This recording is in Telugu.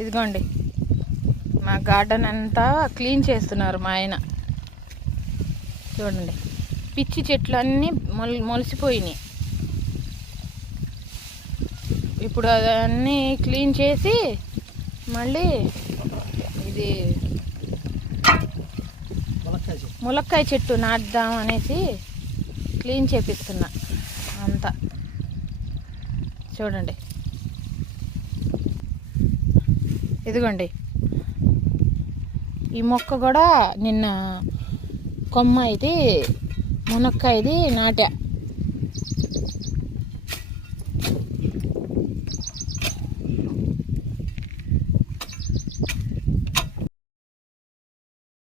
ఇదిగోండి మా గార్డెన్ అంతా క్లీన్ చేస్తున్నారు మా ఆయన. చూడండి పిచ్చి చెట్లు అన్నీ మొలిసిపోయినాయి. ఇప్పుడు అవన్నీ క్లీన్ చేసి మళ్ళీ ఇది ములక్కాయ చెట్టు నాటుదాం అనేసి క్లీన్ చేపిస్తున్నా అంతా. చూడండి ఇదిగోండి ఈ మొక్క కూడా నిన్న కొమ్మ ఇది మునక్కాయది నాటా.